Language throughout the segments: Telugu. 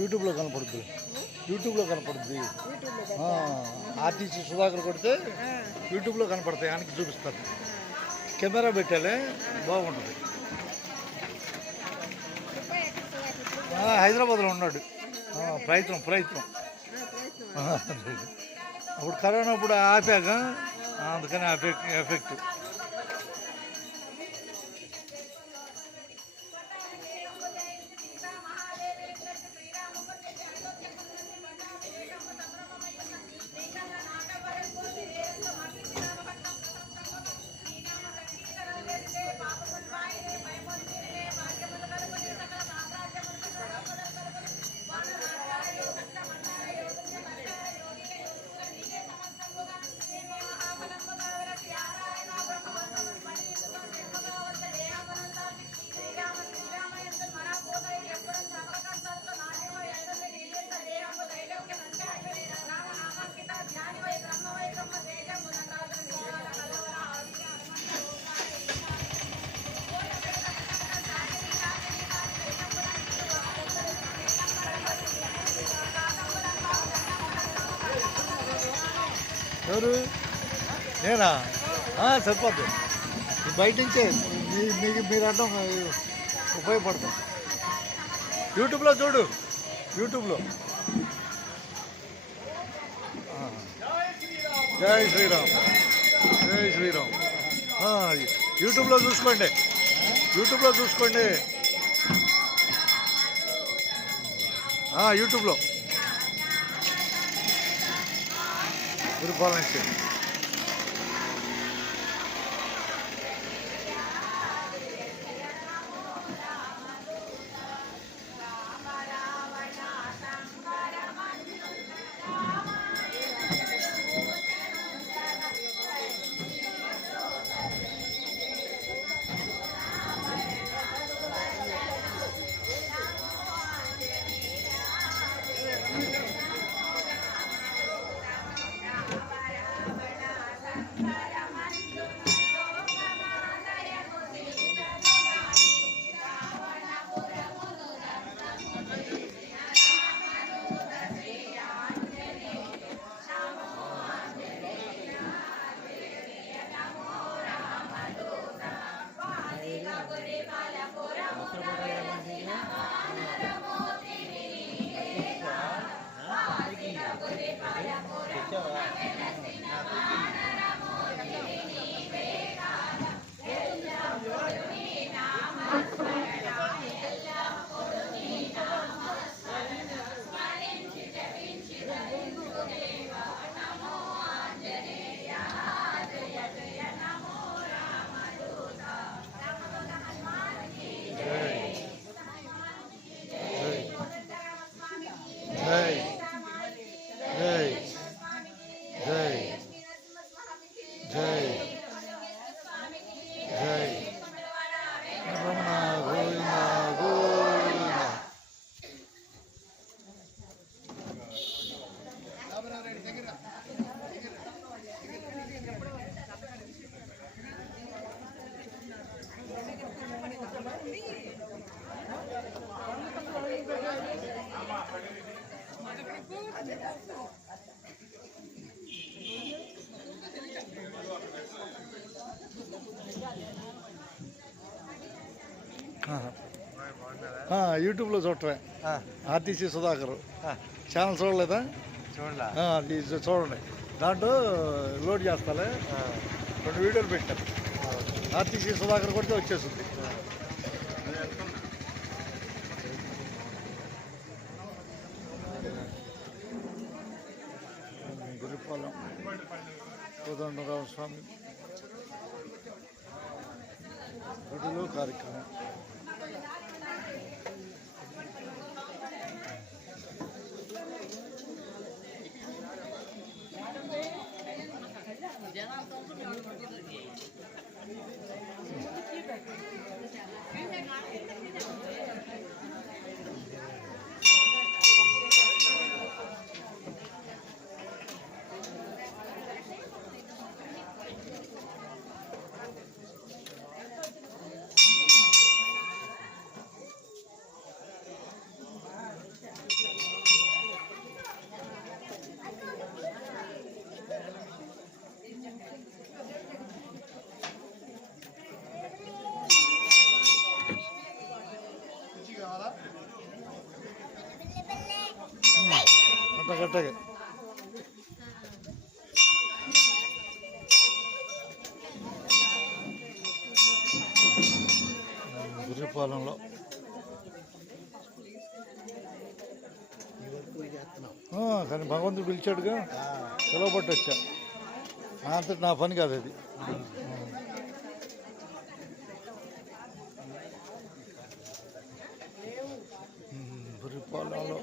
యూట్యూబ్లో కనపడుద్ది, యూట్యూబ్లో కనపడుద్ది. ఆర్టీసీ సుధాకర్ కొడితే యూట్యూబ్లో కనపడతాయి, ఆయనకి చూపిస్తారు. కెమెరా పెట్టాలి, బాగుంటుంది. హైదరాబాద్లో ఉన్నాడు. ప్రయత్నం అప్పుడు కరోనా అప్పుడు ఆపాక, అందుకని ఎఫెక్ట్. ఎవరు? నేనా? సరిపోద్ది. బయట నుంచే మీరు అడ్డం ఉపయోగపడతాం. యూట్యూబ్లో చూడు, యూట్యూబ్లో. జై శ్రీరామ్, జై శ్రీరామ్. యూట్యూబ్లో చూసుకోండి, యూట్యూబ్లో చూసుకోండి. యూట్యూబ్లో గురుపాలన. యూట్యూబ్లో చూడటమే. ఆర్టీసీ సుధాకర్ ఛానల్ చూడలేదా? చూడండి, దాంట్లో లోడ్ చేస్తాలే 2 వీడియోలు పెట్టారు. ఆర్టీసీ సుధాకర్ కొడితే వచ్చేస్తుంది. గురిపాలెం కోదండరావు స్వామి గుడిలో కార్యక్రమం. కట్టగా గుర్రిపాలెంలో కానీ భగవంతుడు పిలిచాడుగా పిలవబట్టి వచ్చా నా అంతటి నా పని కాదు అది. గుర్రిపాలెంలో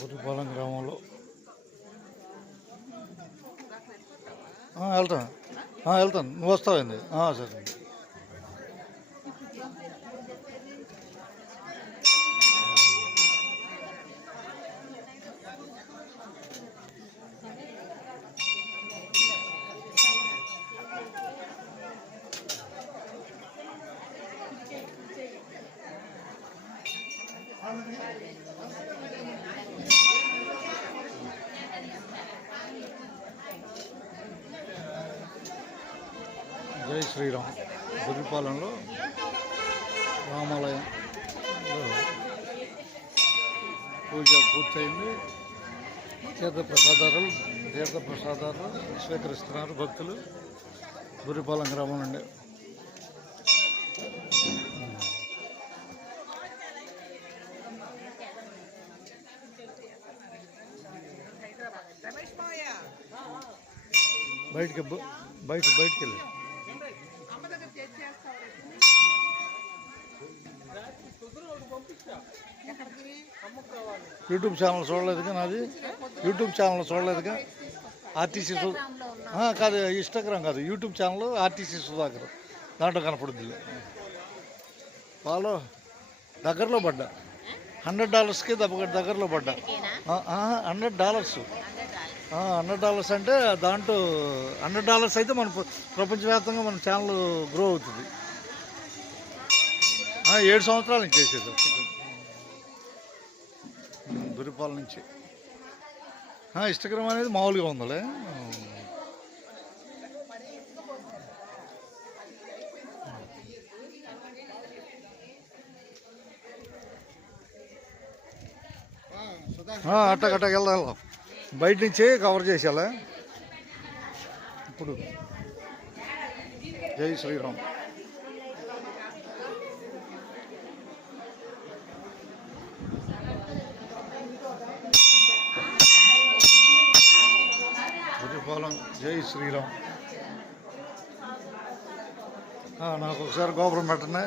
గుర్రిపాలెం గ్రామంలో వెళ్తాను నువ్వు వస్తావండి సరే. జై శ్రీరామ్. గుర్రిపాలెంలో రామాలయం పూజ పూర్తయింది. తీర్థప్రసాదాలు స్వీకరిస్తున్నారు భక్తులు గుర్రిపాలెం గ్రామం నుండి. బయటికి వెళ్ళి యూట్యూబ్ ఛానల్ చూడలేదుగా నాది. యూట్యూబ్ ఛానల్ చూడలేదుగా. ఆర్టీసీ కాదు, ఇన్స్టాగ్రామ్ కాదు, యూట్యూబ్ ఛానల్ ఆర్టీసీ సుధాకర్ దాంట్లో కనపడుద్ది. వాళ్ళు దగ్గరలో పడ్డా $100కి దగ్గరలో పడ్డా. $100 $100 అంటే దాంట్లో $100 అయితే మన ప్రపంచవ్యాప్తంగా మన ఛానల్ గ్రో అవుతుంది. 7 సంవత్సరాల నుంచి చేసేది గుర్రిపాలెం నుంచి. ఇన్స్టాగ్రామ్ అనేది మామూలుగా ఉందిలే. అట్టగట్టగా వెళ్దాం. బయట నుంచే కవర్ చేసేలా. ఇప్పుడు జై శ్రీరామ్. గుర్రిపాలెం జై శ్రీరామ్. నాకు ఒకసారి గోపురం పెట్టండి.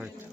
రైట్.